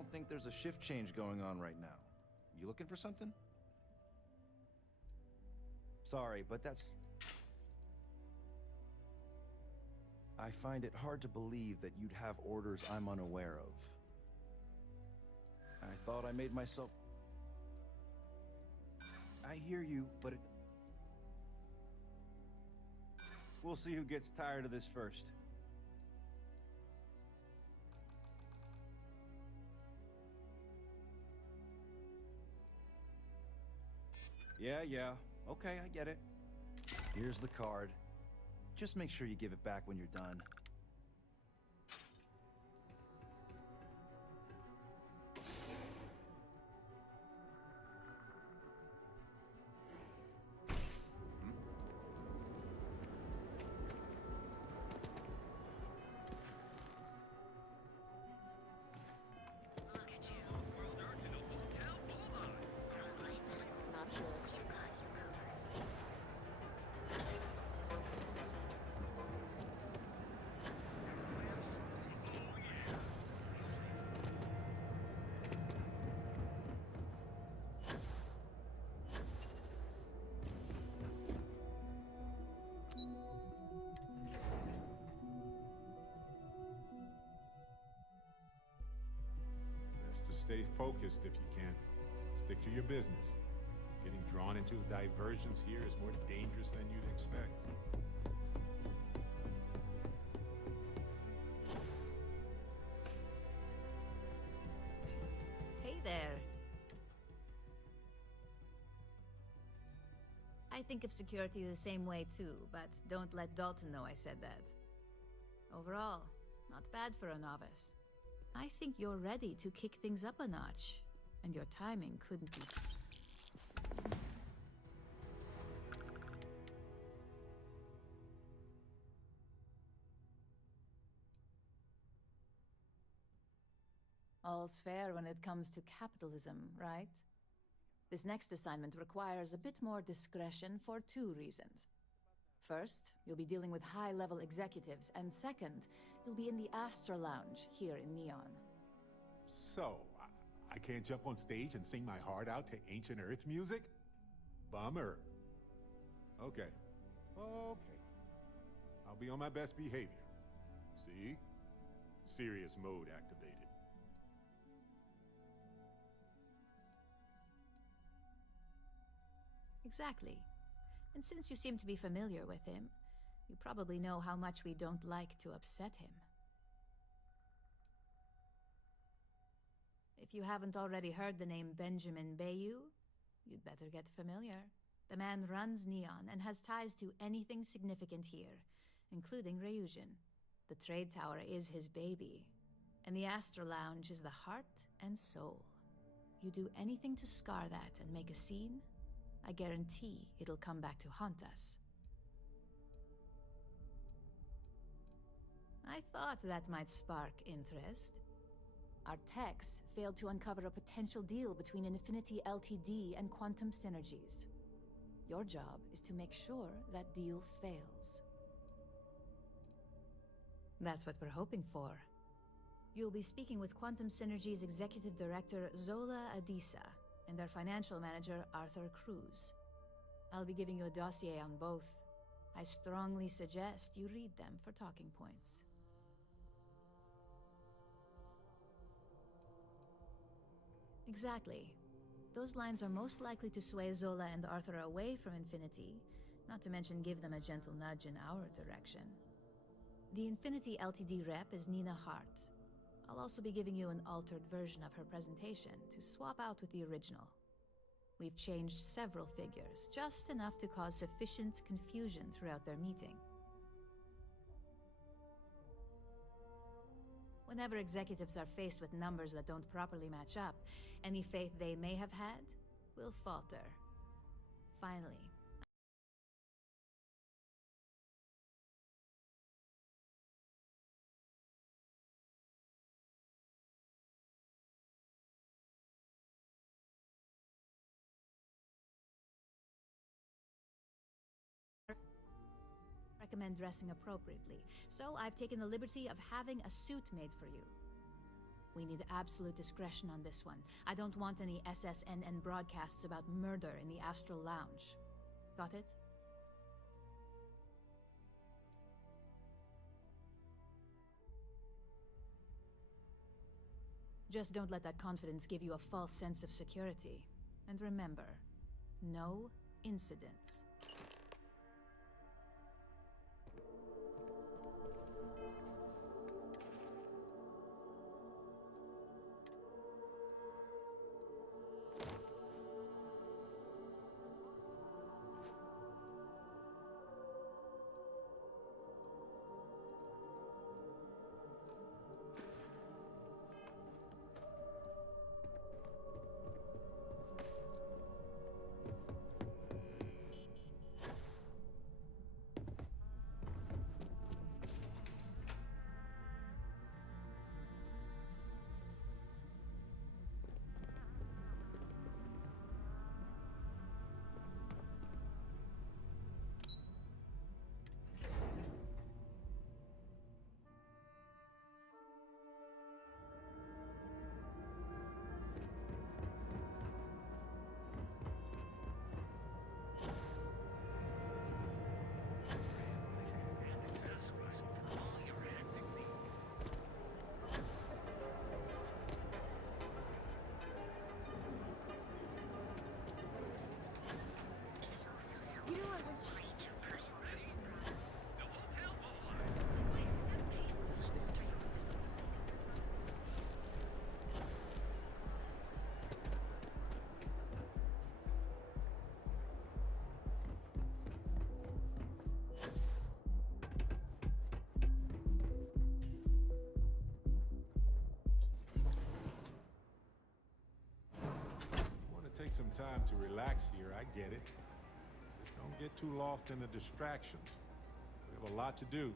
don't think there's a shift change going on right now. You looking for something? Sorry, but that's... I find it hard to believe that you'd have orders I'm unaware of. I thought I made myself... I hear you, but it... We'll see who gets tired of this first. Yeah. Okay, I get it. Here's the card. Just make sure you give it back when you're done. Best to stay focused if you can. Stick to your business. Getting drawn into diversions here is more dangerous than you'd expect. Hey there. I think of security the same way too, but don't let Dalton know I said that. Overall, not bad for a novice. I think you're ready to kick things up a notch, and your timing couldn't be... All's fair when it comes to capitalism, right? This next assignment requires a bit more discretion for 2 reasons. First, you'll be dealing with high-level executives, and second, you'll be in the Astra Lounge here in Neon. So, I can't jump on stage and sing my heart out to ancient Earth music? Bummer. Okay. I'll be on my best behavior. See? Serious mode activated. Exactly. And since you seem to be familiar with him, you probably know how much we don't like to upset him. If you haven't already heard the name Benjamin Bayou, you'd better get familiar. The man runs Neon and has ties to anything significant here, including Ryujin. The trade tower is his baby, and the Astra Lounge is the heart and soul. You do anything to scar that and make a scene, I guarantee it'll come back to haunt us. I thought that might spark interest. Our techs failed to uncover a potential deal between Infinity Ltd and Quantum Synergies. Your job is to make sure that deal fails. That's what we're hoping for. You'll be speaking with Quantum Synergies Executive Director Zola Adisa and their financial manager Arthur Cruz. I'll be giving you a dossier on both. I strongly suggest you read them for talking points. Exactly. Those lines are most likely to sway Zola and Arthur away from Infinity, not to mention give them a gentle nudge in our direction. The Infinity Ltd rep is Nina Hart. I'll also be giving you an altered version of her presentation to swap out with the original. We've changed several figures, just enough to cause sufficient confusion throughout their meeting. Whenever executives are faced with numbers that don't properly match up, any faith they may have had will falter. Finally, recommend dressing appropriately, so I've taken the liberty of having a suit made for you. We need absolute discretion on this one. I don't want any SSNN broadcasts about murder in the Astral Lounge. Got it? Just don't let that confidence give you a false sense of security. And remember, no incidents. Take some time to relax here, I get it. Just don't get too lost in the distractions. We have a lot to do.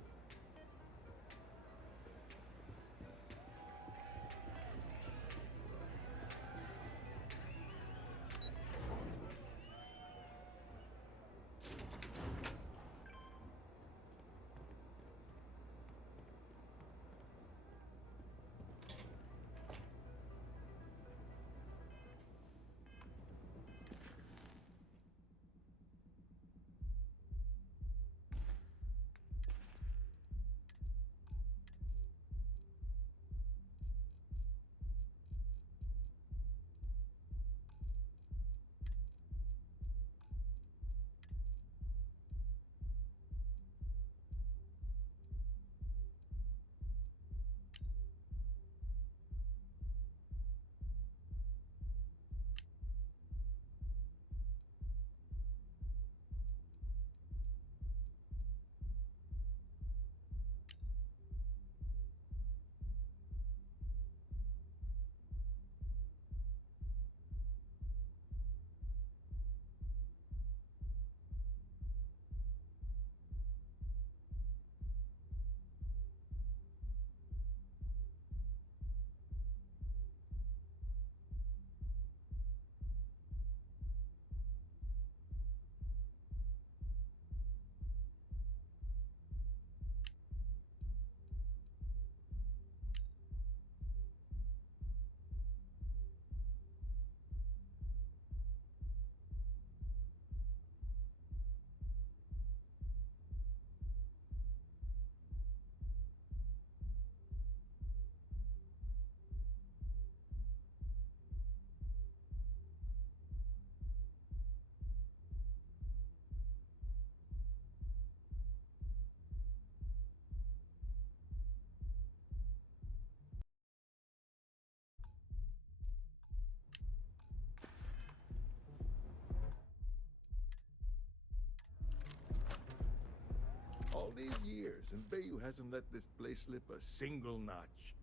All these years, and Bayou hasn't let this place slip a single notch.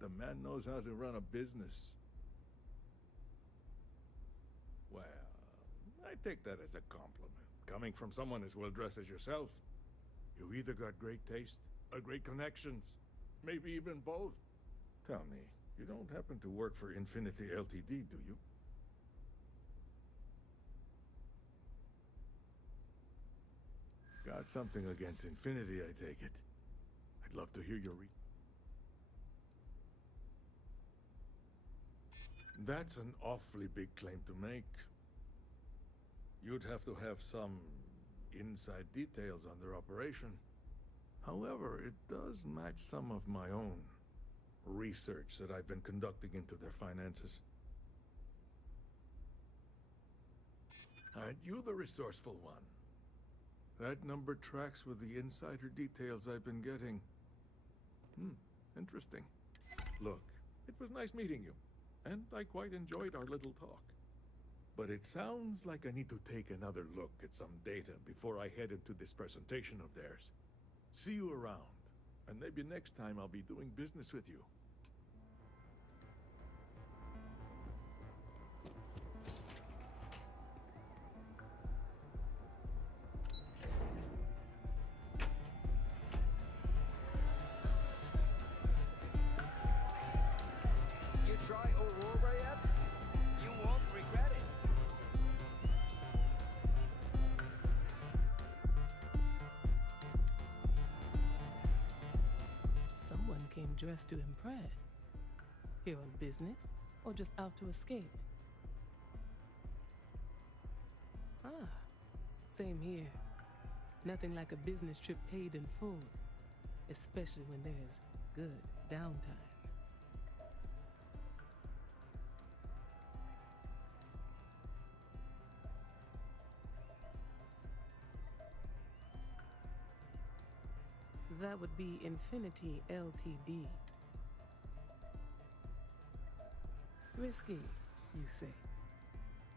The man knows how to run a business. Well, I take that as a compliment. Coming from someone as well-dressed as yourself. You either got great taste or great connections. Maybe even both. Tell me, you don't happen to work for Infinity Ltd, do you? Got something against Infinity, I take it. I'd love to hear your That's an awfully big claim to make. You'd have to have some inside details on their operation. However, it does match some of my own research that I've been conducting into their finances. Aren't you the resourceful one? That number tracks with the insider details I've been getting. Interesting. Look, it was nice meeting you, and I quite enjoyed our little talk. But it sounds like I need to take another look at some data before I head into this presentation of theirs. See you around, and maybe next time I'll be doing business with you. You try Aurora yet? You won't regret it. Someone came dressed to impress. Here on business, or just out to escape? Ah, same here. Nothing like a business trip paid in full, especially when there's good downtime. That would be Infinity Ltd. Risky, you say?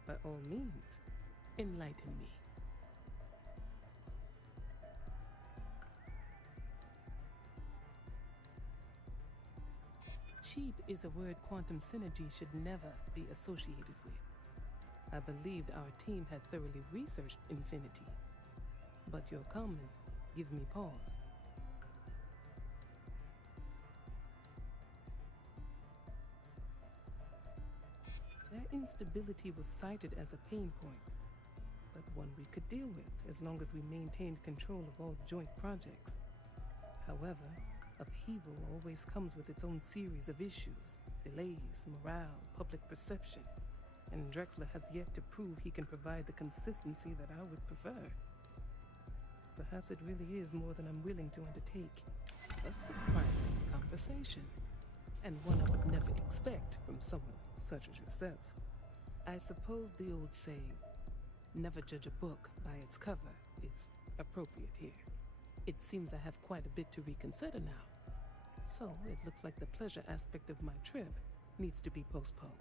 By all means, enlighten me. Cheap is a word quantum synergy should never be associated with. I believed our team had thoroughly researched Infinity, but your comment gives me pause. Their instability was cited as a pain point, but one we could deal with as long as we maintained control of all joint projects. However, upheaval always comes with its own series of issues: delays, morale, public perception, and Drexler has yet to prove he can provide the consistency that I would prefer. Perhaps it really is more than I'm willing to undertake. A surprising conversation, and one I would never expect from someone such as yourself. I suppose the old saying, "Never judge a book by its cover," is appropriate here. It seems I have quite a bit to reconsider now. So it looks like the pleasure aspect of my trip needs to be postponed.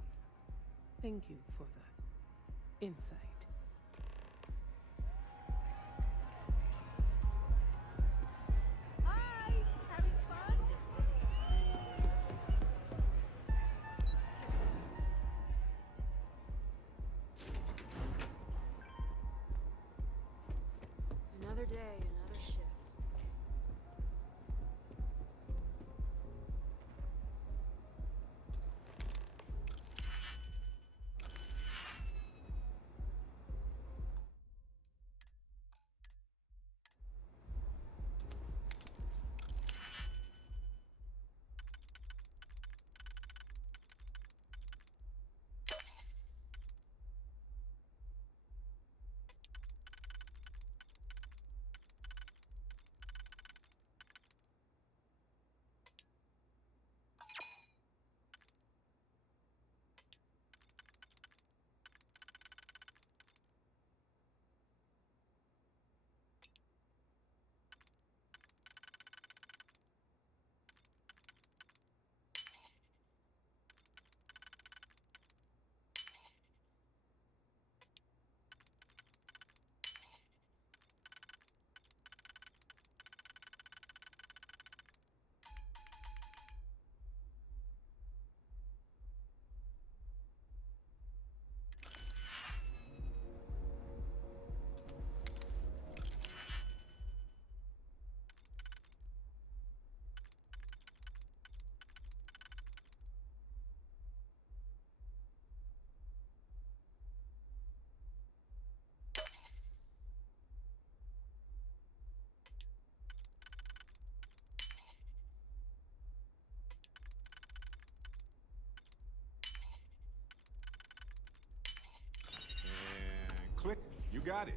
Thank you for the insight. Hi! Having fun? Another day, another shift. You got it.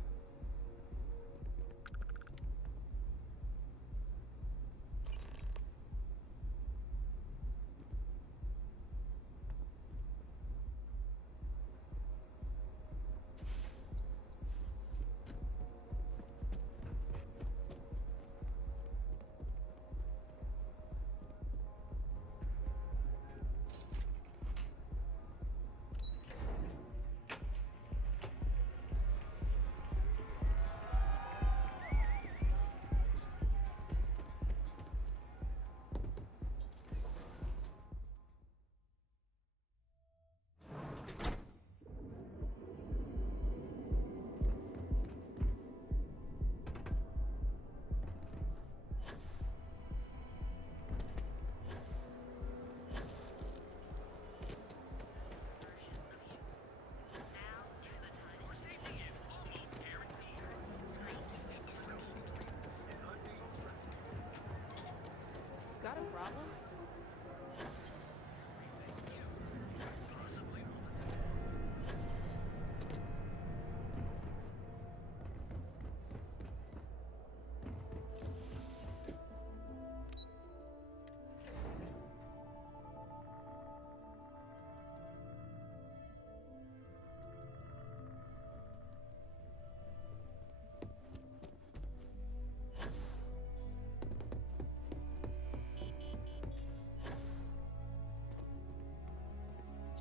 Got a problem?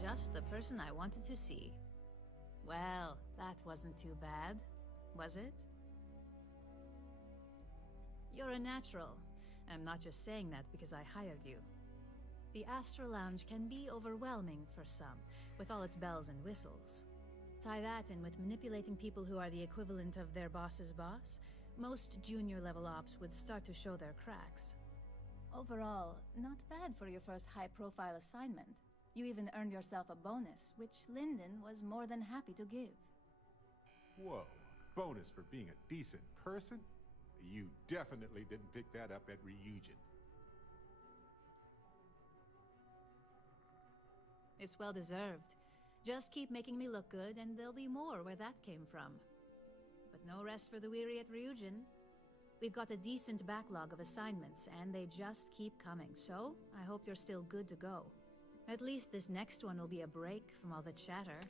Just the person I wanted to see. Well, that wasn't too bad, was it? You're a natural. I'm not just saying that because I hired you. The Astral Lounge can be overwhelming for some, with all its bells and whistles. Tie that in with manipulating people who are the equivalent of their boss's boss, most junior-level ops would start to show their cracks. Overall, not bad for your first high-profile assignment. You even earned yourself a bonus, which Lyndon was more than happy to give. Whoa, bonus for being a decent person? You definitely didn't pick that up at Ryujin. It's well deserved. Just keep making me look good, and there'll be more where that came from. But no rest for the weary at Ryujin. We've got a decent backlog of assignments, and they just keep coming, so I hope you're still good to go. At least this next one will be a break from all the chatter.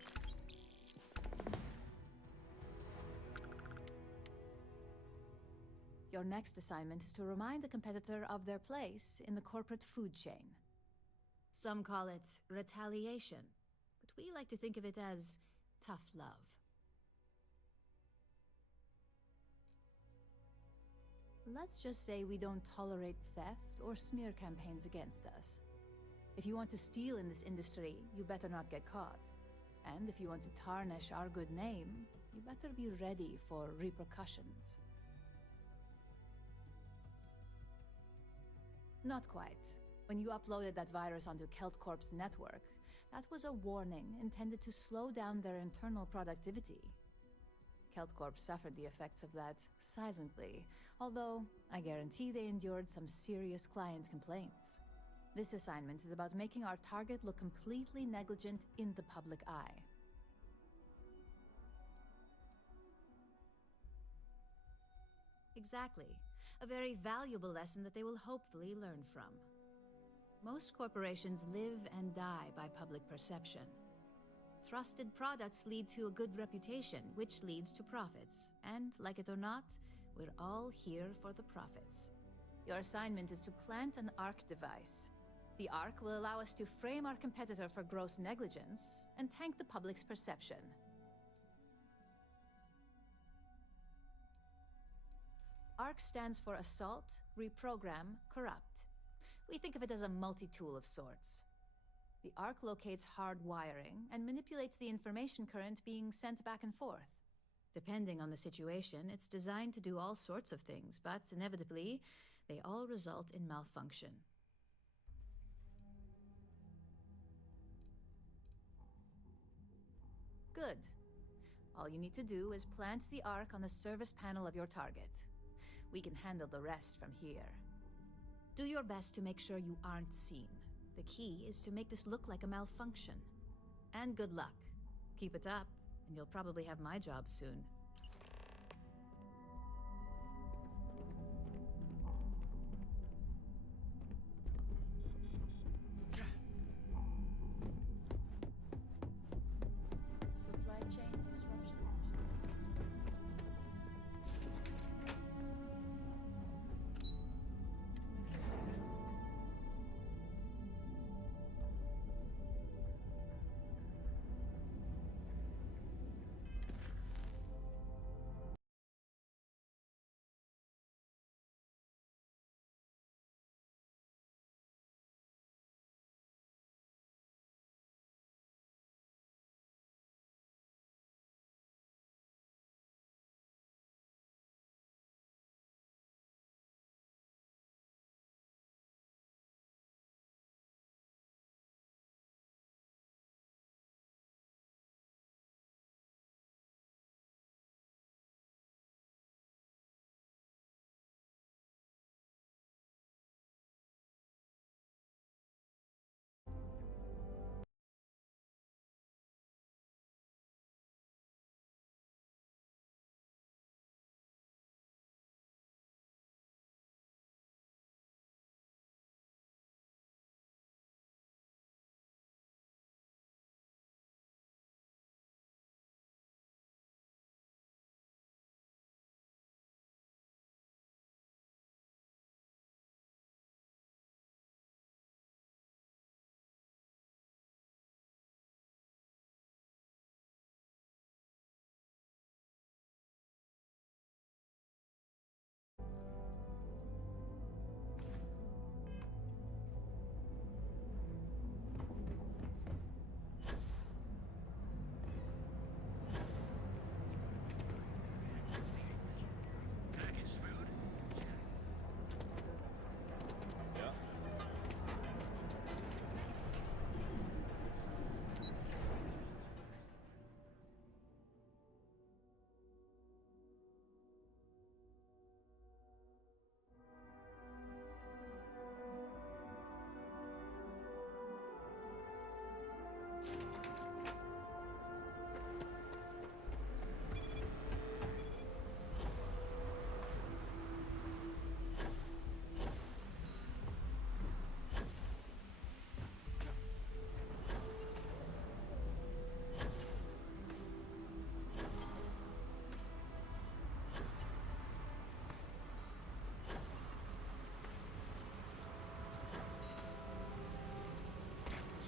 Your next assignment is to remind the competitor of their place in the corporate food chain. Some call it retaliation, but we like to think of it as tough love. Let's just say we don't tolerate theft or smear campaigns against us. If you want to steal in this industry, you better not get caught. And if you want to tarnish our good name, you better be ready for repercussions. Not quite. When you uploaded that virus onto KeltCorp's network, that was a warning intended to slow down their internal productivity. KeltCorp suffered the effects of that silently, although I guarantee they endured some serious client complaints. This assignment is about making our target look completely negligent in the public eye. Exactly. A very valuable lesson that they will hopefully learn from. Most corporations live and die by public perception. Trusted products lead to a good reputation, which leads to profits. And, like it or not, we're all here for the profits. Your assignment is to plant an ARC device. The ARC will allow us to frame our competitor for gross negligence and tank the public's perception. ARC stands for Assault, Reprogram, Corrupt. We think of it as a multi-tool of sorts. The ARC locates hard wiring and manipulates the information current being sent back and forth. Depending on the situation, it's designed to do all sorts of things, but inevitably, they all result in malfunction. Good. All you need to do is plant the ARC on the service panel of your target. We can handle the rest from here. Do your best to make sure you aren't seen. The key is to make this look like a malfunction. And good luck. Keep it up, and you'll probably have my job soon.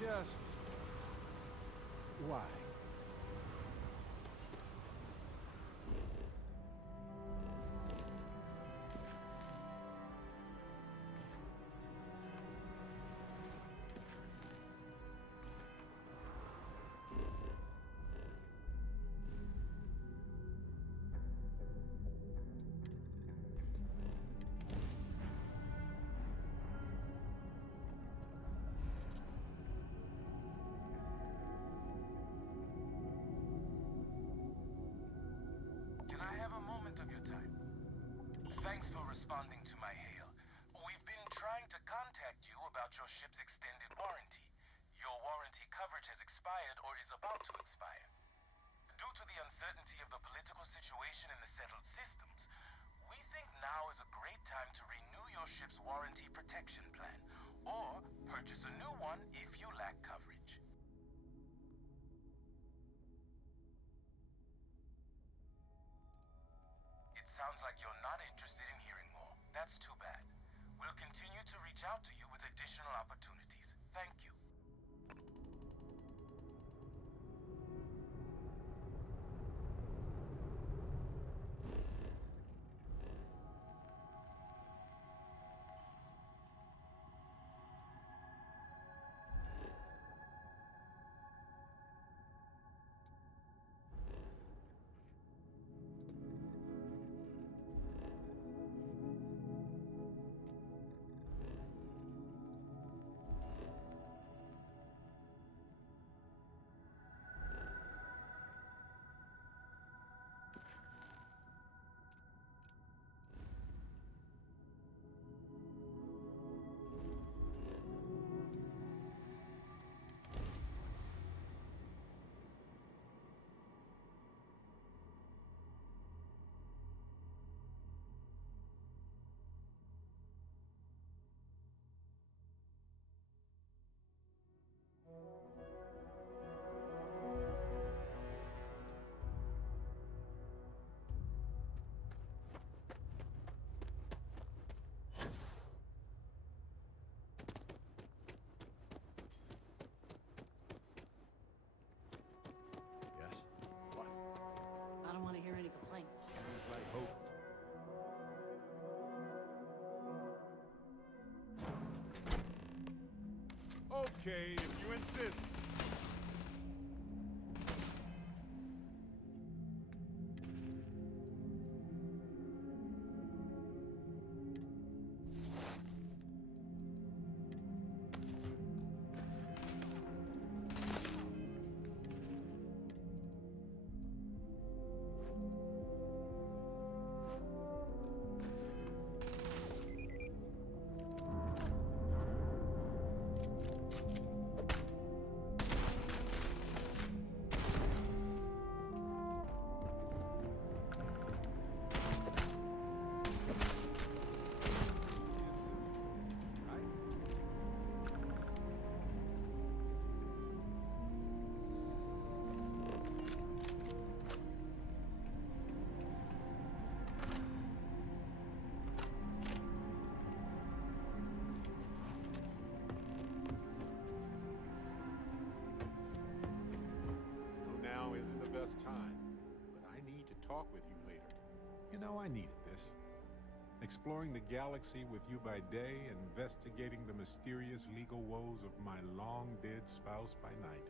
just... Why? Can I have a moment of your time? Thanks for responding to my hail. We've been trying to contact you about your ship's extended warranty. Your warranty coverage has expired or is about to expire. Due to the uncertainty of the political situation in the settled systems, we think now is a great time to renew your ship's warranty protection plan, or purchase a new one if you lack coverage. It sounds like you're not interested in hearing more. That's too bad. We'll continue to reach out to you with additional opportunities. Thank you. Yes? What? I don't want to hear any complaints. I hope. Okay, if you insist. Now isn't the best time, but I need to talk with you later. You know, I needed this. Exploring the galaxy with you by day, investigating the mysterious legal woes of my long-dead spouse by night.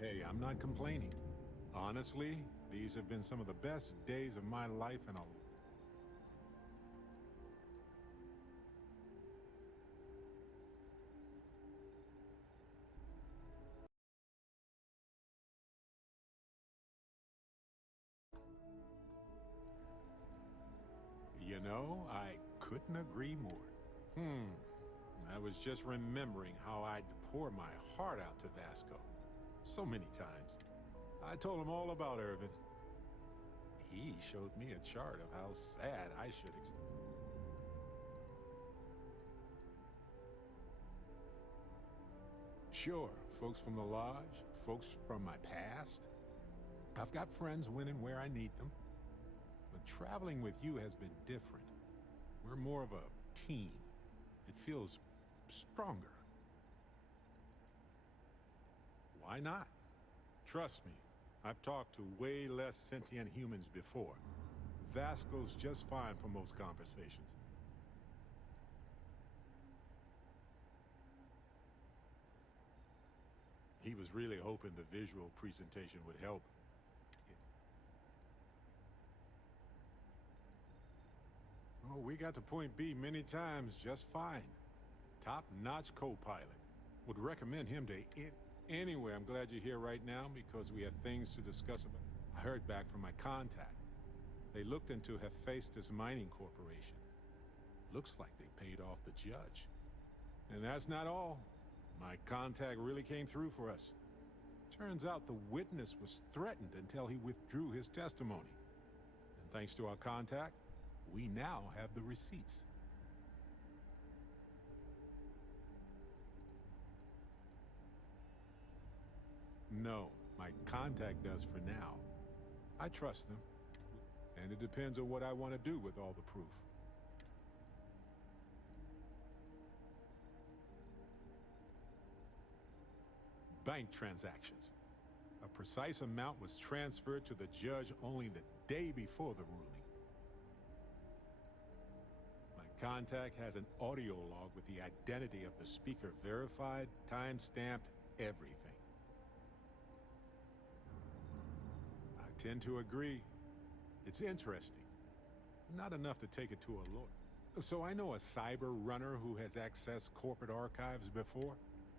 Hey, I'm not complaining. Honestly, these have been some of the best days of my life in a... You know, I couldn't agree more. I was just remembering how I'd pour my heart out to Vasco. So many times. I told him all about Irvin. He showed me a chart of how sad I should Sure, folks from the lodge, folks from my past. I've got friends when and where I need them. But traveling with you has been different. We're more of a team. It feels stronger. Why not? Trust me, I've talked to way less sentient humans before. Vasco's just fine for most conversations. He was really hoping the visual presentation would help. Oh, we got to point B many times just fine. Top-notch co-pilot. Would recommend him to it. Anyway, I'm glad you're here right now because we have things to discuss about. I heard back from my contact. They looked into Hephaestus Mining Corporation. Looks like they paid off the judge. And that's not all. My contact really came through for us. Turns out the witness was threatened until he withdrew his testimony. And thanks to our contact, we now have the receipts. No, my contact does for now. I trust them, and it depends on what I want to do with all the proof. Bank transactions. A precise amount was transferred to the judge only the day before the ruling. My contact has an audio log with the identity of the speaker verified, time-stamped, everything. I tend to agree. It's interesting. Not enough to take it to a lawyer. So I know a cyber runner who has accessed corporate archives before.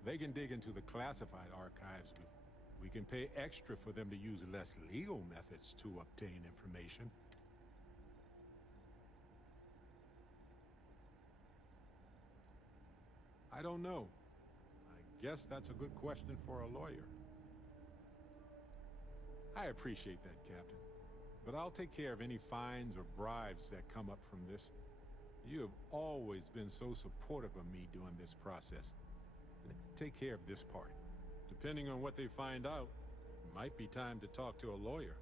They can dig into the classified archives. We can pay extra for them to use less legal methods to obtain information. I don't know. I guess that's a good question for a lawyer. I appreciate that, Captain. But I'll take care of any fines or bribes that come up from this. You have always been so supportive of me during this process. Take care of this part. Depending on what they find out, it might be time to talk to a lawyer.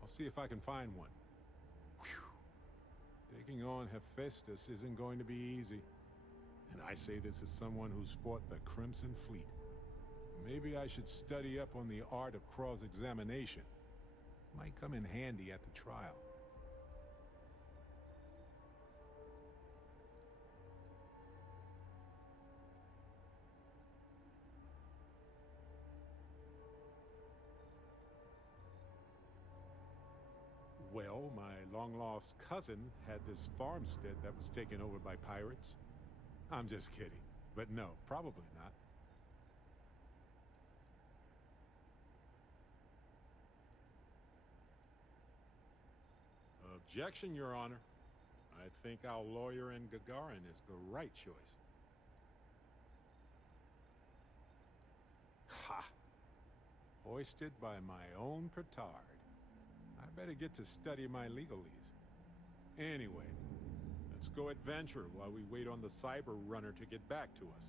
I'll see if I can find one. Whew. Taking on Hephaestus isn't going to be easy. And I say this as someone who's fought the Crimson Fleet. Maybe I should study up on the art of cross-examination. Might come in handy at the trial. Well, my long-lost cousin had this farmstead that was taken over by pirates. I'm just kidding. But no, probably not. Objection, Your Honor. I think our lawyer in Gagarin is the right choice. Ha! Hoisted by my own petard. I better get to study my legalese. Anyway, let's go adventure while we wait on the cyber runner to get back to us.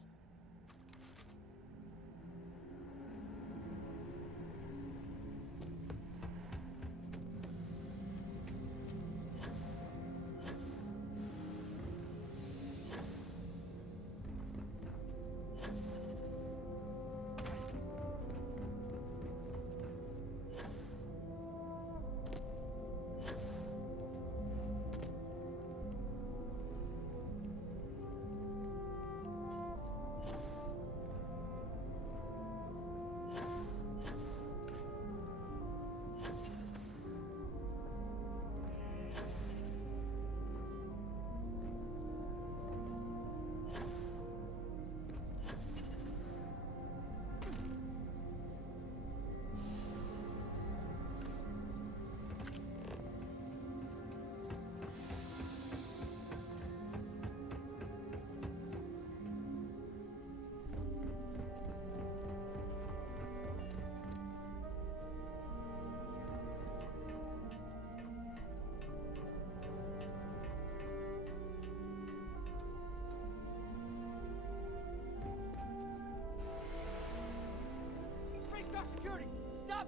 up!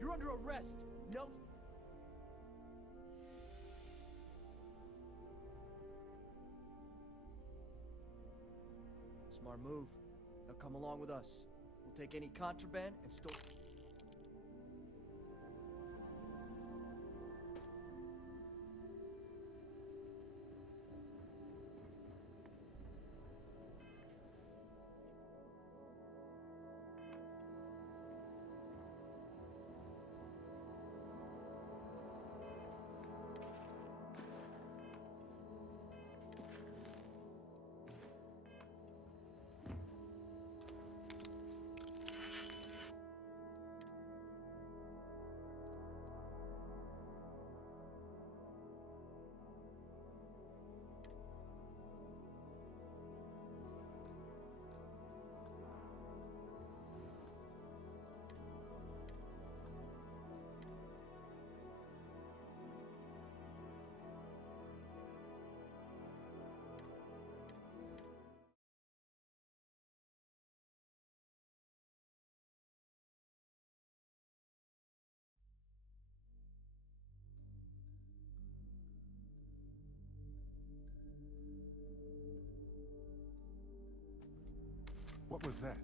You're under arrest. No. Smart move. Now come along with us. We'll take any contraband and store. What was that?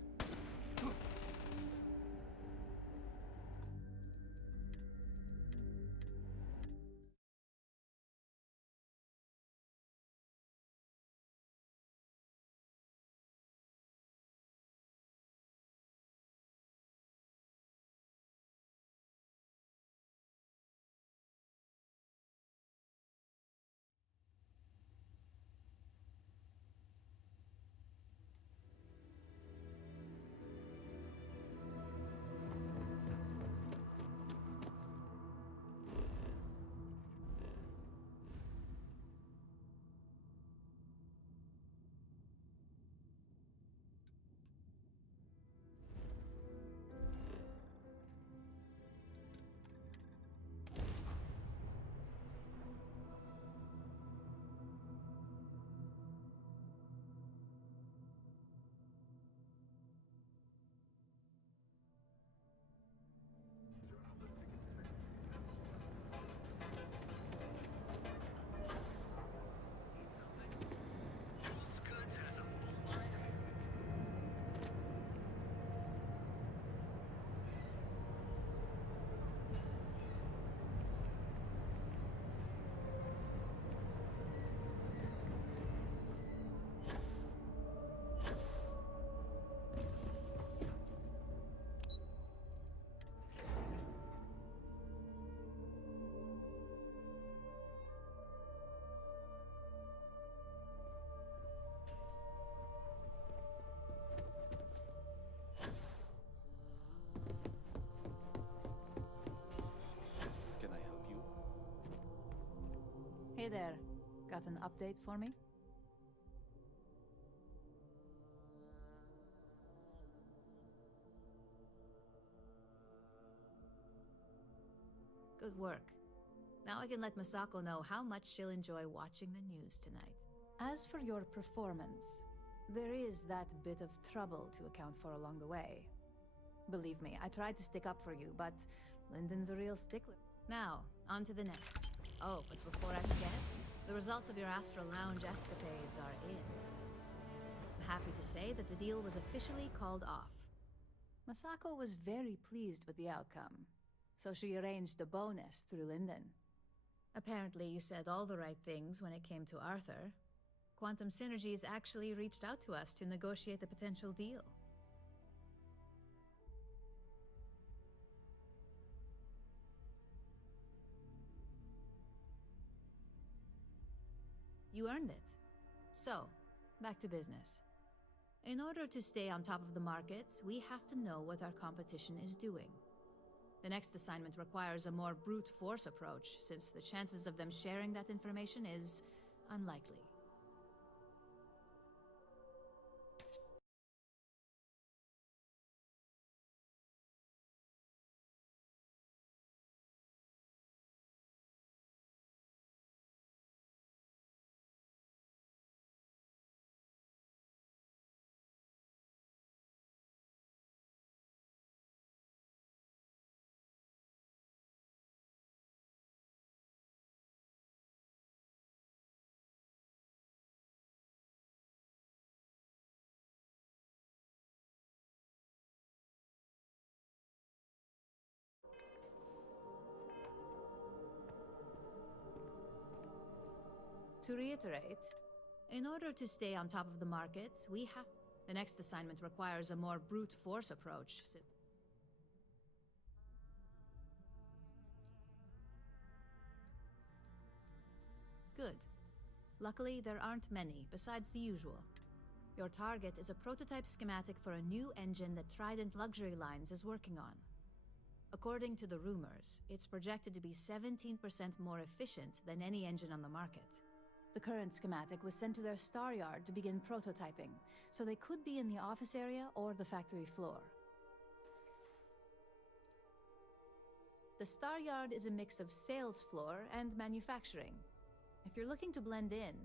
Can I help you? Hey there. Got an update for me? Good work. Now I can let Masako know how much she'll enjoy watching the news tonight. As for your performance, there is that bit of trouble to account for along the way. Believe me, I tried to stick up for you, but Lyndon's a real stickler. Now, on to the next. Oh, but before I forget, the results of your Astral Lounge escapades are in. I'm happy to say that the deal was officially called off. Masako was very pleased with the outcome, so she arranged a bonus through Lyndon. Apparently, you said all the right things when it came to Arthur. Quantum Synergies actually reached out to us to negotiate a potential deal. You earned it. So, back to business. In order to stay on top of the markets, we have to know what our competition is doing. The next assignment requires a more brute force approach, since the chances of them sharing that information is unlikely. To reiterate, in order to stay on top of the market, we have... The next assignment requires a more brute force approach. Good. Luckily, there aren't many, besides the usual. Your target is a prototype schematic for a new engine that Trident Luxury Lines is working on. According to the rumors, it's projected to be 17% more efficient than any engine on the market. The current schematic was sent to their star yard to begin prototyping, so they could be in the office area or the factory floor. The star yard is a mix of sales floor and manufacturing. If you're looking to blend in,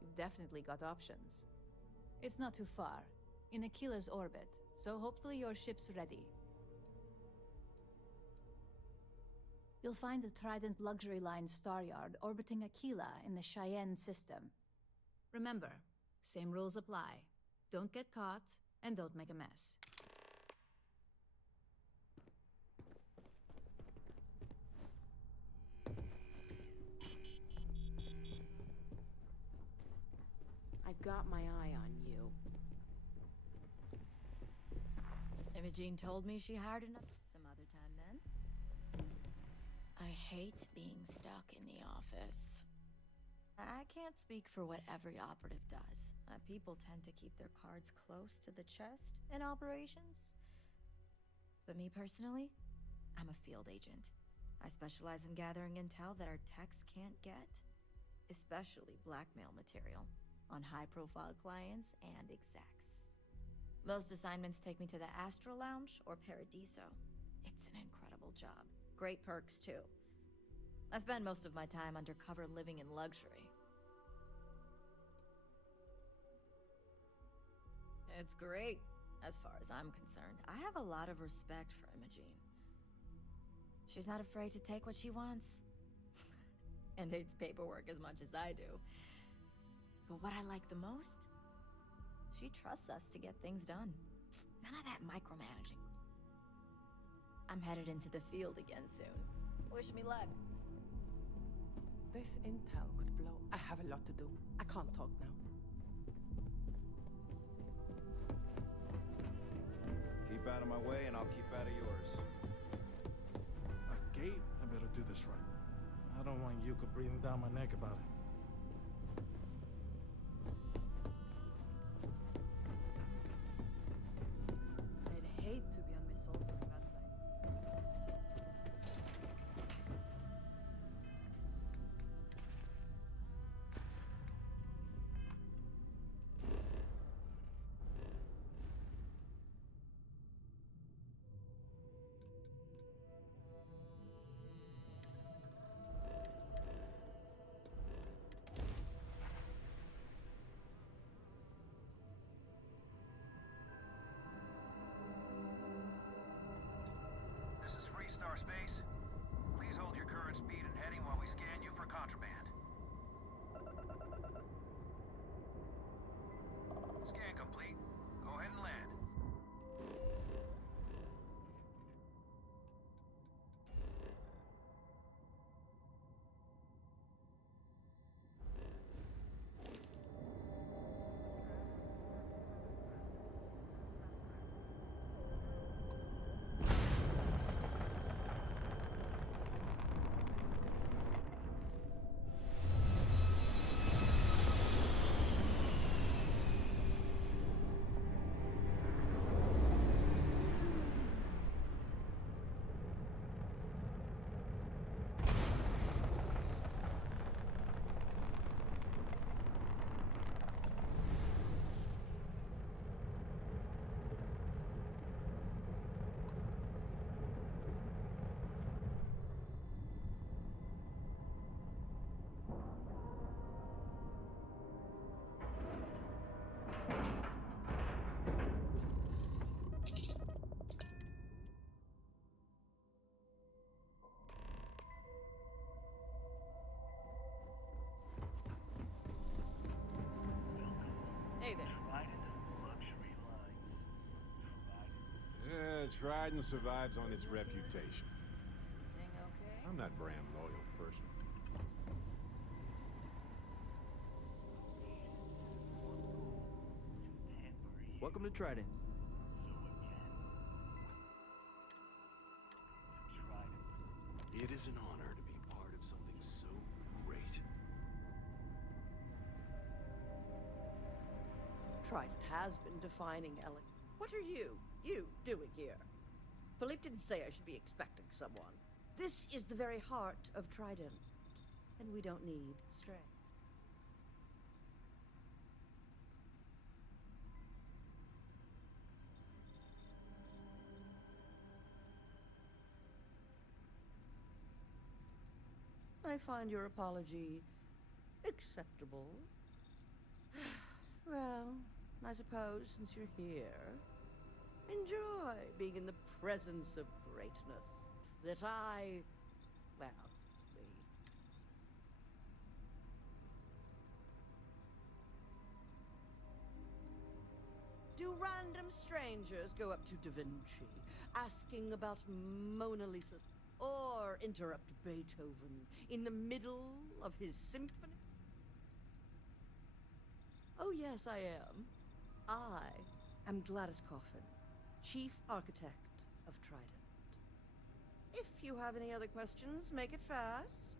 you've definitely got options. It's not too far, in Aquila's orbit, so hopefully your ship's ready. You'll find the Trident Luxury Line star yard orbiting Aquila in the Cheyenne system. Remember, same rules apply. Don't get caught, and don't make a mess. I've got my eye on you. Imogene told me she hired enough some other time then. I hate being stuck in the office. I can't speak for what every operative does. People tend to keep their cards close to the chest in operations. But me personally, I'm a field agent. I specialize in gathering intel that our techs can't get, especially blackmail material on high-profile clients and execs. Most assignments take me to the Astro Lounge or Paradiso. It's an incredible job. Great perks, too. I spend most of my time undercover living in luxury. It's great, as far as I'm concerned. I have a lot of respect for Imogene. She's not afraid to take what she wants. And hates paperwork as much as I do. But what I like the most? She trusts us to get things done. None of that micromanaging. I'm headed into the field again soon. Wish me luck. This intel could blow. I have a lot to do. I can't talk now. Keep out of my way, and I'll keep out of yours. Gabe, I better do this right. I don't want Yuka breathing down my neck about it. I'd hate to be on Miss Solzer's bad side. This is Freestar Space. Please hold your current speed and heading while we scan you for contraband. Scan complete. Go ahead and land. Hey there. Trident survives on its reputation. Everything okay? I'm not brand loyal person. Welcome to Trident. It is an honor to be part of something so great. Trident has been defining Ellen. What are you doing here? Philippe didn't say I should be expecting someone. This is the very heart of Trident, and we don't need stray. I find your apology acceptable. Well, I suppose since you're here, enjoy being in the presence of greatness that we... Do random strangers go up to Da Vinci, asking about Mona Lisa's, or interrupt Beethoven in the middle of his symphony? Oh yes, I am. I am Gladys Coffin, Chief Architect of Trident. If you have any other questions, make it fast.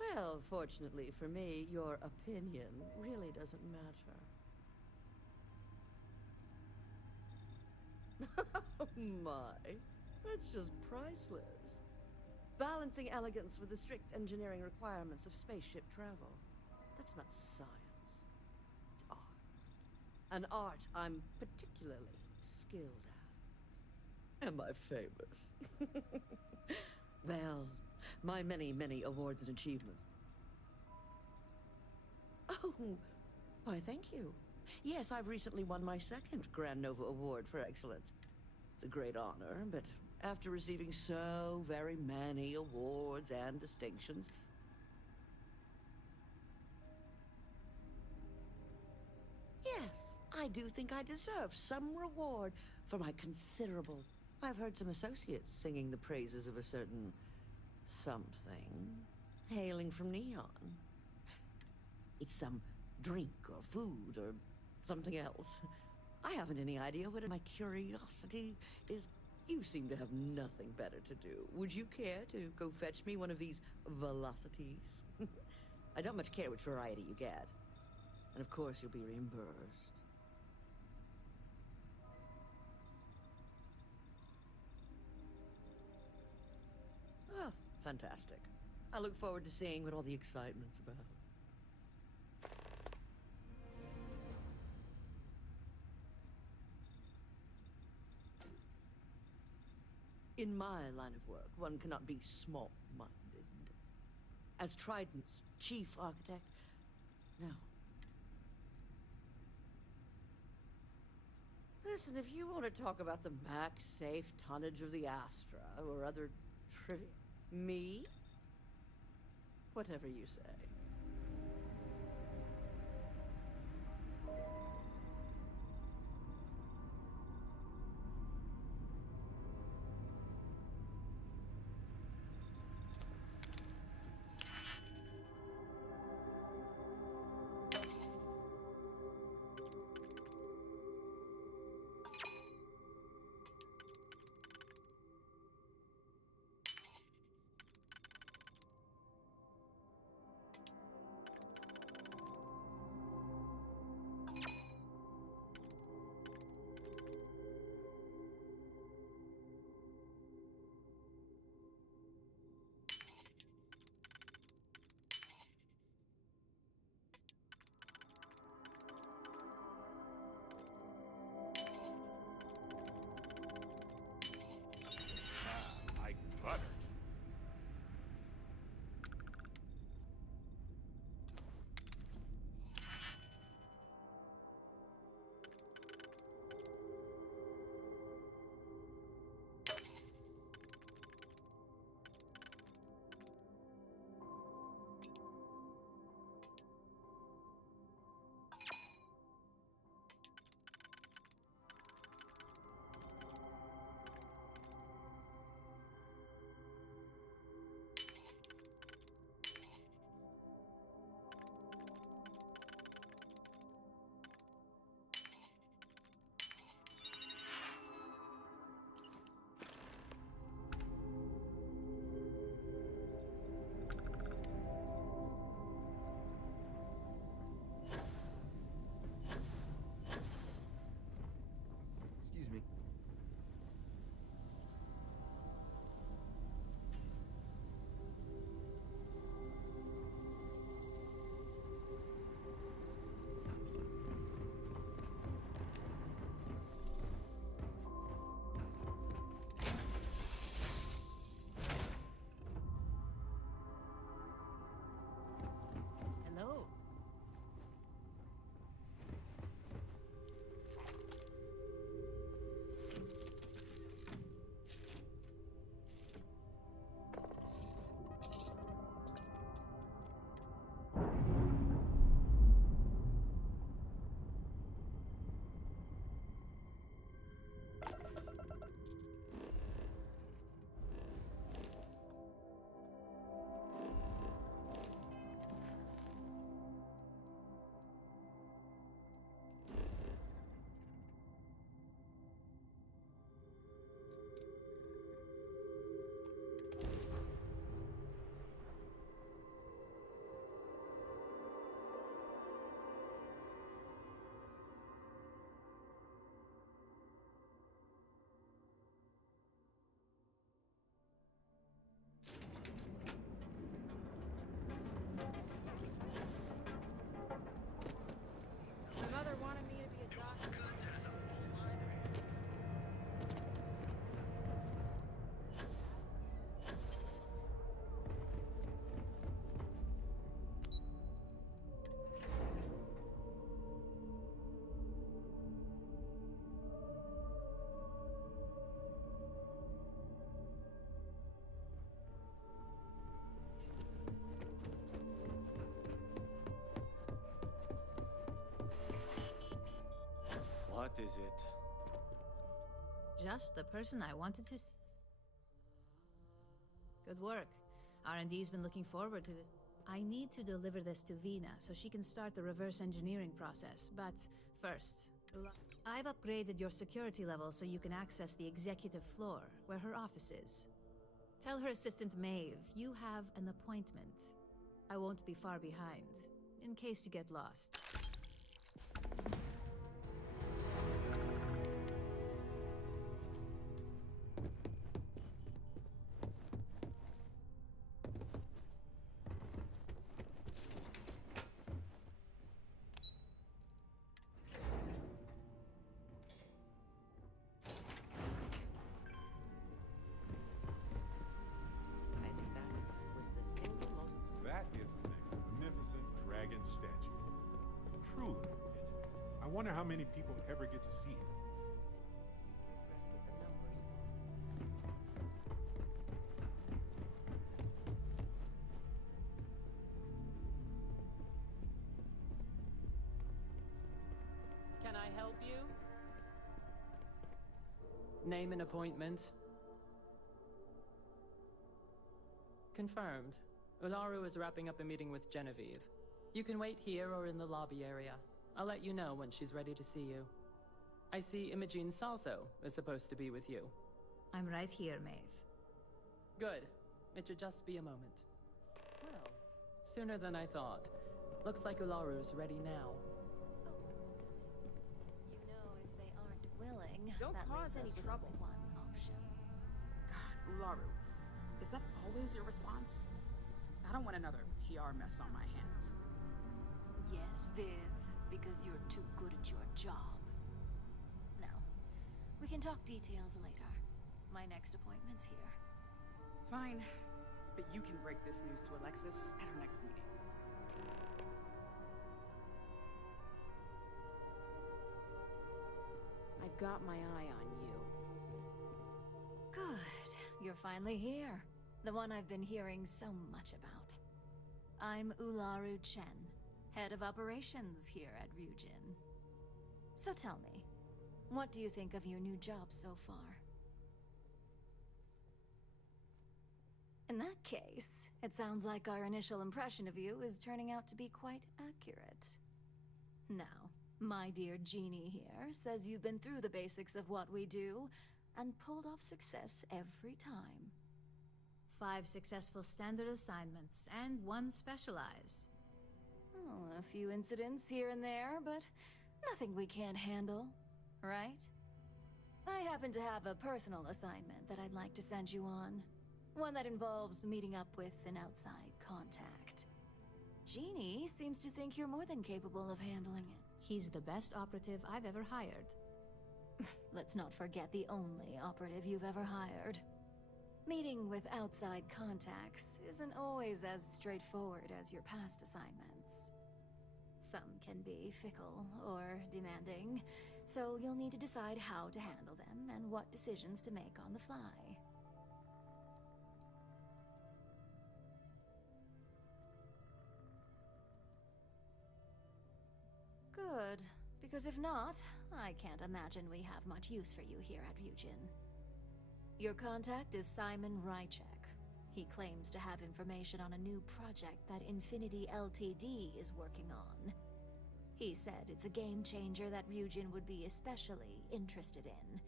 Well, fortunately for me, your opinion really doesn't matter. Oh my, that's just priceless. Balancing elegance with the strict engineering requirements of spaceship travel. That's not science. It's art. An art I'm particularly skilled at. Am I famous? Well, my many, many awards and achievements. Oh, why, thank you. Yes, I've recently won my second Grand Nova Award for excellence. It's a great honor, but after receiving so very many awards and distinctions, yes, I do think I deserve some reward for my considerable... I've heard some associates singing the praises of a certain something hailing from Neon. It's some drink or food or something else. I haven't any idea what my curiosity is. You seem to have nothing better to do. Would you care to go fetch me one of these velocities? I don't much care which variety you get. And of course you'll be reimbursed. Ah, fantastic. I look forward to seeing what all the excitement's about. In my line of work, one cannot be small-minded. As Trident's chief architect, no. Listen, if you want to talk about the max-safe tonnage of the Astra or other trivia, me? Whatever you say. is it? Just the person I wanted to Good work. R&D's been looking forward to this. I need to deliver this to Vina so she can start the reverse engineering process. But first, I've upgraded your security level so you can access the executive floor, where her office is. Tell her assistant Maeve you have an appointment. I won't be far behind, in case you get lost. That is a magnificent dragon statue. Truly. I wonder how many people ever get to see it. Can I help you? Name an appointment. Confirmed. Ularu is wrapping up a meeting with Genevieve. You can wait here or in the lobby area. I'll let you know when she's ready to see you. I see Imogene Salso is supposed to be with you. I'm right here, Maeve. Good. It should just be a moment. Well, sooner than I thought. Looks like Ularu's ready now. You know, if they aren't willing, Don't that cause leaves any us with trouble. only one option. God, Ularu, is that always your response? I don't want another PR mess on my hands. Yes, Viv, because you're too good at your job. Now, we can talk details later. My next appointment's here. Fine, but you can break this news to Alexis at our next meeting. I've got my eye on you. Good. You're finally here. The one I've been hearing so much about. I'm Ularu Chen, head of operations here at Ryujin. So tell me, what do you think of your new job so far? In that case, it sounds like our initial impression of you is turning out to be quite accurate. Now, my dear Jeannie here says you've been through the basics of what we do and pulled off success every time. 5 successful standard assignments, and 1 specialized. Oh, a few incidents here and there, but nothing we can't handle, right? I happen to have a personal assignment that I'd like to send you on. One that involves meeting up with an outside contact. Jeannie seems to think you're more than capable of handling it. He's the best operative I've ever hired. Let's not forget the only operative you've ever hired. Meeting with outside contacts isn't always as straightforward as your past assignments. Some can be fickle or demanding, so you'll need to decide how to handle them and what decisions to make on the fly. Good, because if not, I can't imagine we have much use for you here at Ryujin. Your contact is Simon Rychek. He claims to have information on a new project that Infinity Ltd is working on. He said it's a game changer that Ryujin would be especially interested in.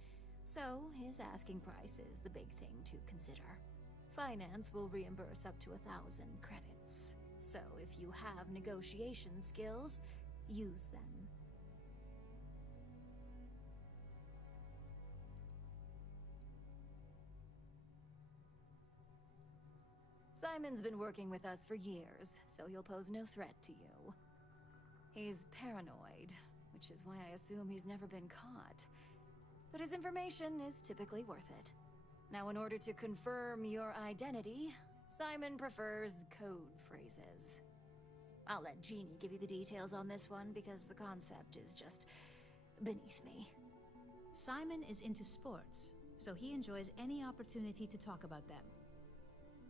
So his asking price is the big thing to consider. Finance will reimburse up to 1,000 credits. So if you have negotiation skills, use them. Simon's been working with us for years, so he'll pose no threat to you. He's paranoid, which is why I assume he's never been caught. But his information is typically worth it. Now, in order to confirm your identity, Simon prefers code phrases. I'll let Jeannie give you the details on this one because the concept is just beneath me. Simon is into sports, so he enjoys any opportunity to talk about them.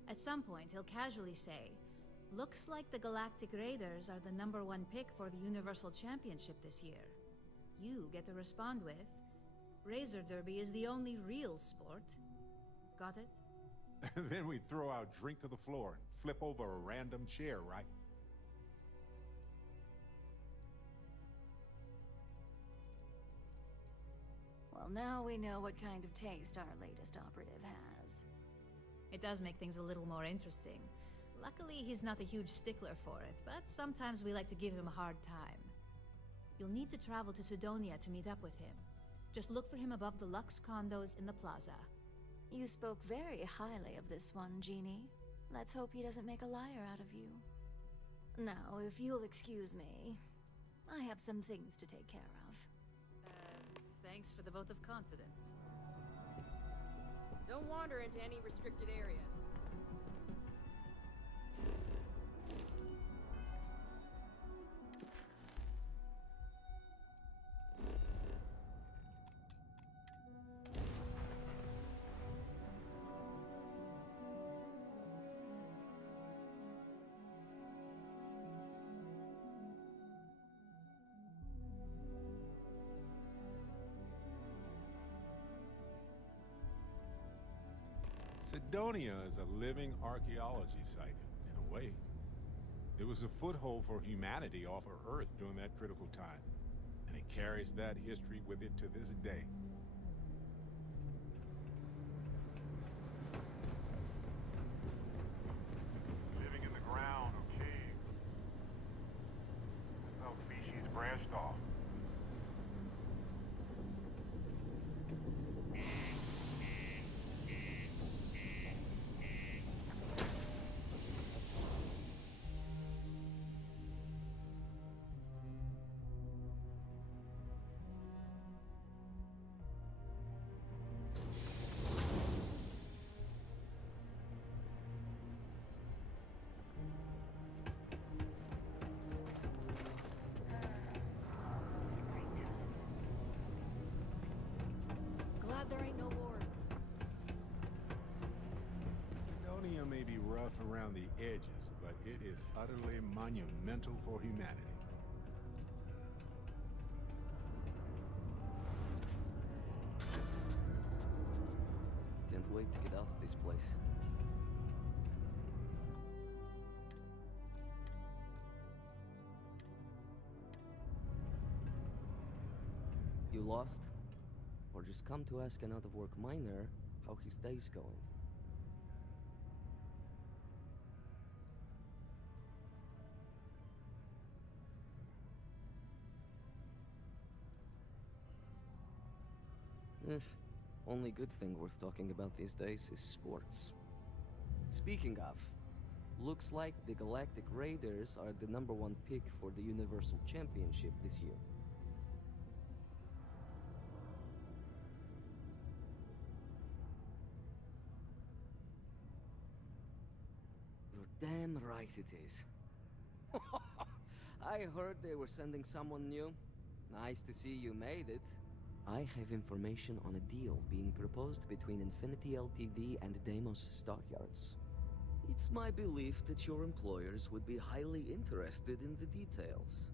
At some point, he'll casually say, "Looks like the Galactic Raiders are the #1 pick for the Universal Championship this year." you get to respond with. Razor Derby is the only real sport. Got it? Then we throw our drink to the floor and flip over a random chair, right? Well, now we know what kind of taste our latest operative has. It does make things a little more interesting. Luckily, he's not a huge stickler for it, but sometimes we like to give him a hard time. You'll need to travel to Sidonia to meet up with him. Just look for him above the Lux condos in the plaza. You spoke very highly of this one, Jeannie. Let's hope he doesn't make a liar out of you. Now, if you'll excuse me, I have some things to take care of. Thanks for the vote of confidence. Don't wander into any restricted areas. Sidonia is a living archaeology site, in a way. It was a foothold for humanity off of Earth during that critical time, and it carries that history with it to this day. Living in the ground or caves. That's how species branched off. Glad there ain't no wars. Sidonia may be rough around the edges, but it is utterly monumental for humanity. Can't wait to get out of this place. You lost? Or just come to ask an out-of-work miner how his day's going? Only good thing worth talking about these days is sports. Speaking of, looks like the Galactic Raiders are the #1 pick for the Universal Championship this year. You're damn right it is. I heard they were sending someone new. Nice to see you made it. I have information on a deal being proposed between Infinity Ltd and Deimos Stockyards. It's my belief that your employers would be highly interested in the details.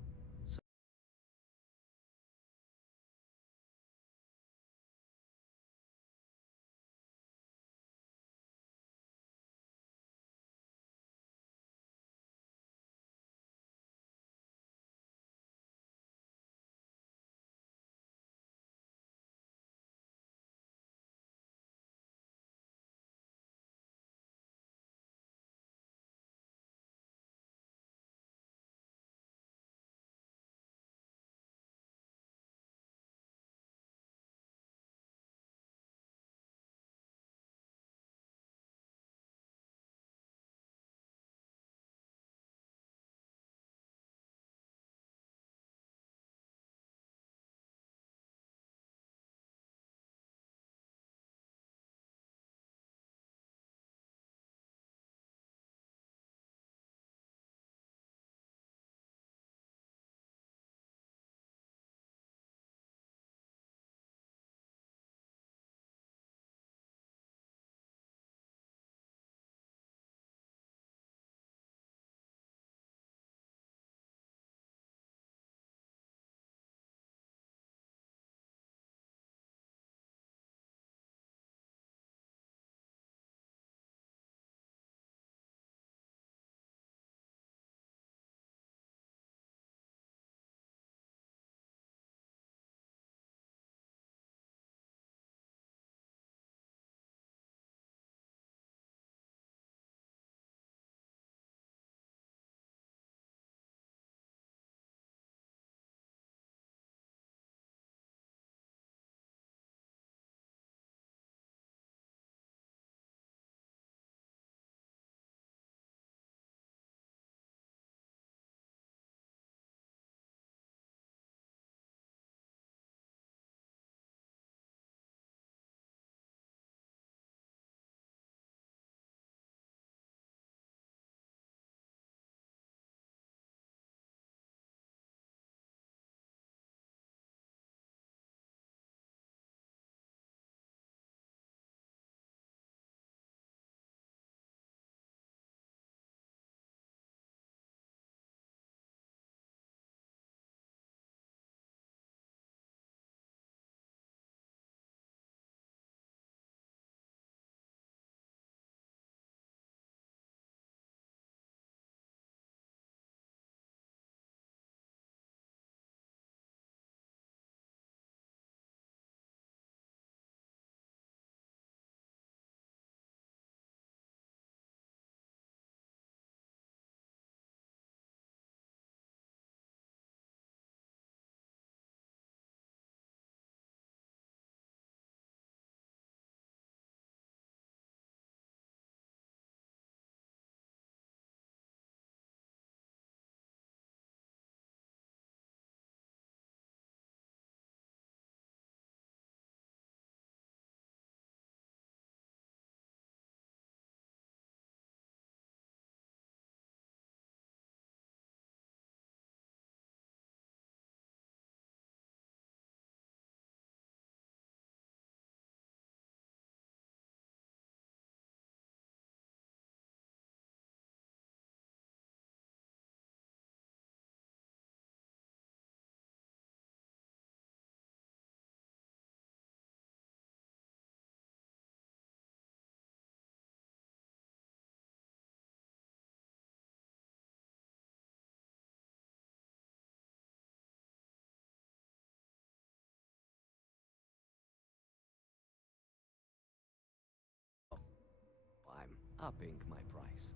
upping my price.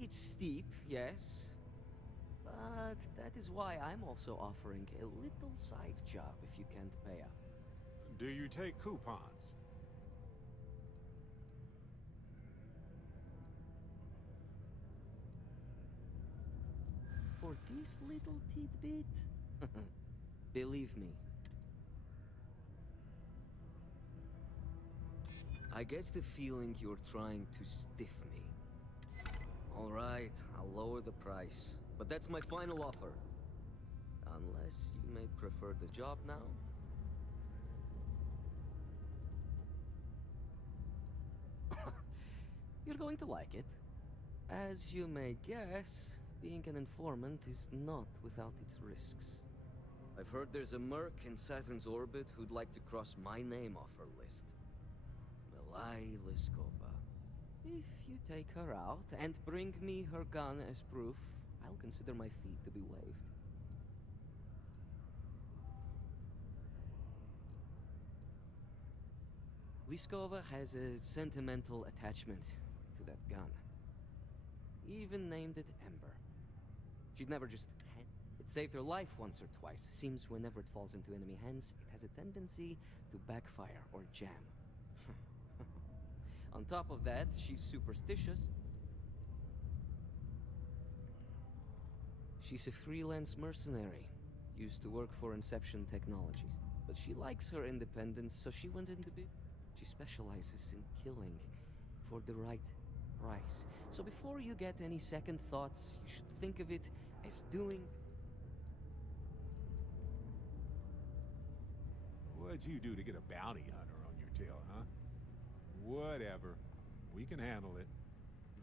It's steep, yes, but that is why I'm also offering a little side job if you can't pay up. Do you take coupons? For this little tidbit? Believe me. I get the feeling you're trying to stiff me. All right, I'll lower the price, but that's my final offer. Unless you may prefer the job now? You're going to like it. As you may guess, being an informant is not without its risks. I've heard there's a merc in Saturn's orbit who'd like to cross my name off her list. Milai Liskova. If you take her out and bring me her gun as proof, I'll consider my fee to be waived. Liskova has a sentimental attachment to that gun. Even named it Ember. She'd never just hand it. Saved her life once or twice. Seems whenever it falls into enemy hands, it has a tendency to backfire or jam. On top of that, she's superstitious. She's a freelance mercenary. Used to work for Inception Technologies. But she likes her independence, so she went into business. She specializes in killing for the right price. So before you get any second thoughts, you should think of it as doing... What'd you do to get a bounty hunter on your tail, huh? Whatever. We can handle it.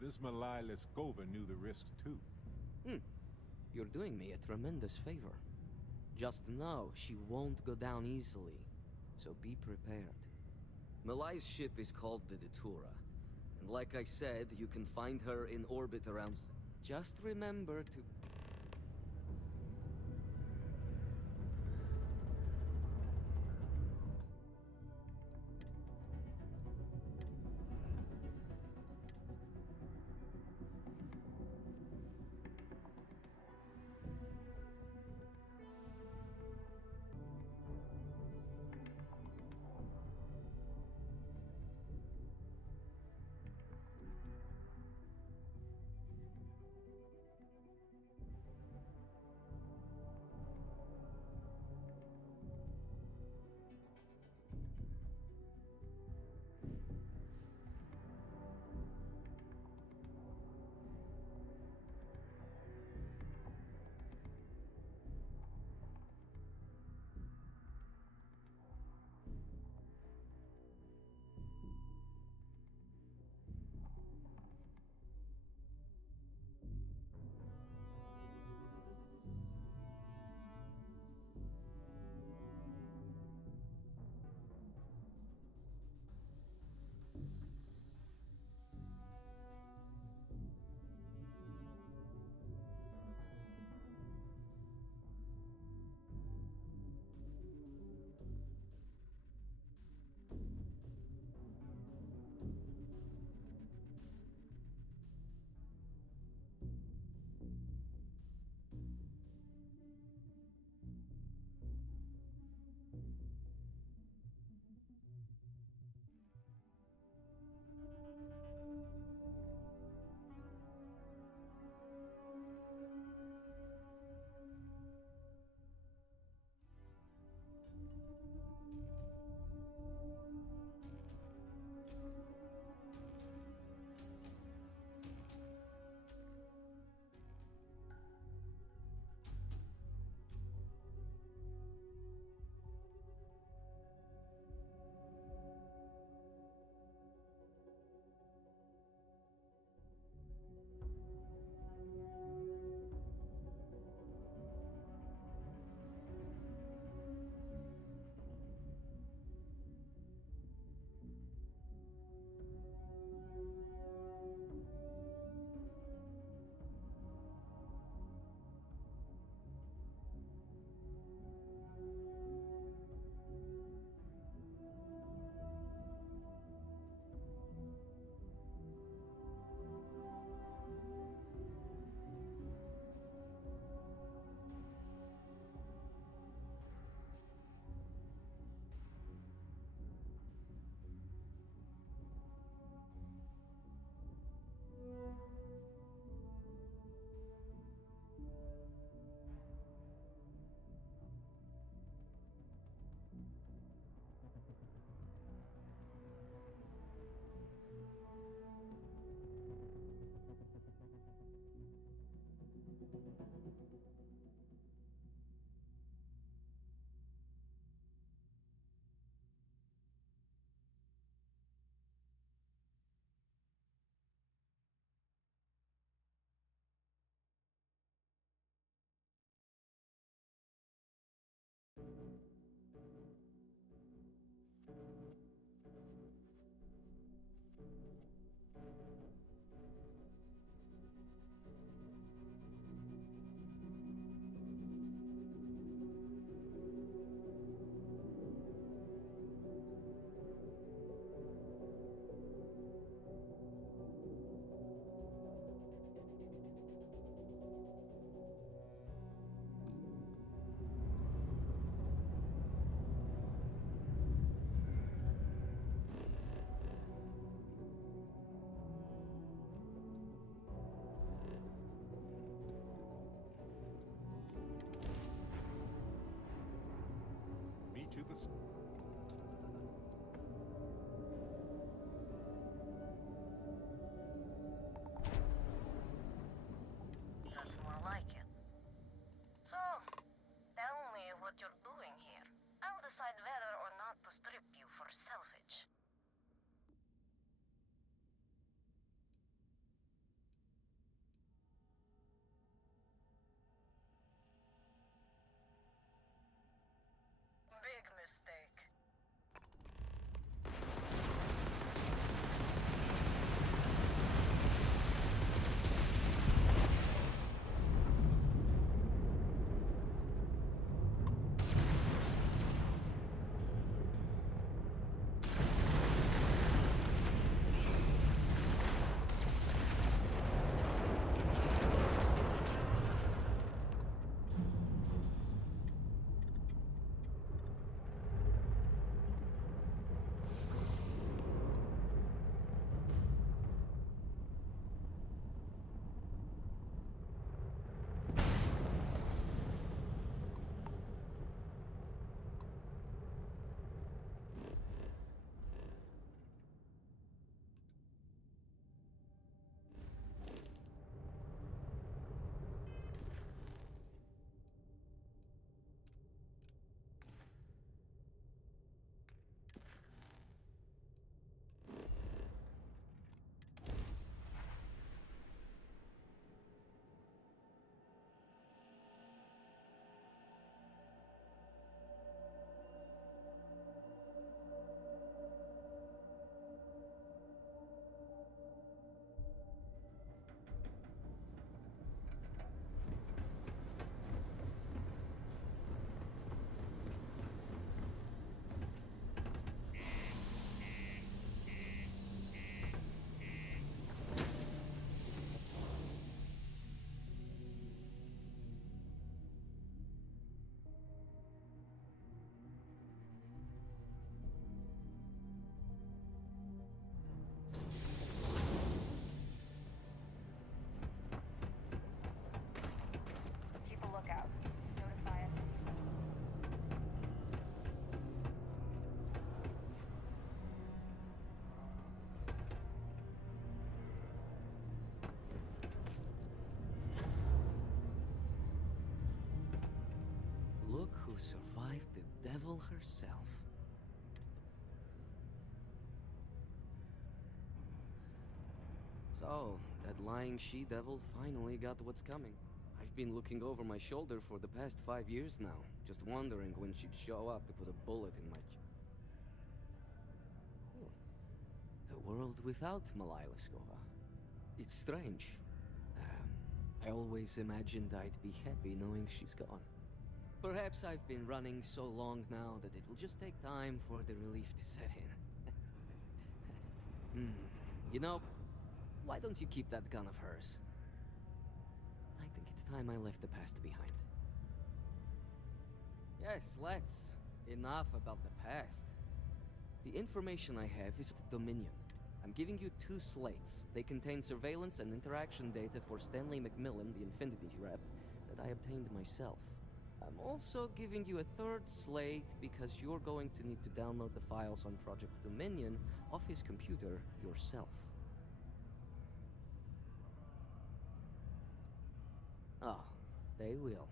This Milai Liskova knew the risk, too. You're doing me a tremendous favor. Just know she won't go down easily, so be prepared. Milai's ship is called the Datura, and like I said, you can find her in orbit around... Just remember to... who survived the devil herself. So, that lying she-devil finally got what's coming. I've been looking over my shoulder for the past 5 years now, just wondering when she'd show up to put a bullet in my A world without Malila Skova. It's strange. I always imagined I'd be happy knowing she's gone. Perhaps I've been running so long now that it will just take time for the relief to set in. You know, why don't you keep that gun of hers? I think it's time I left the past behind. Yes, let's. Enough about the past. The information I have is Dominion. I'm giving you 2 slates. They contain surveillance and interaction data for Stanley McMillan, the Infinity rep, that I obtained myself. I'm also giving you a 3rd slate because you're going to need to download the files on Project Dominion off his computer yourself. Oh, they will.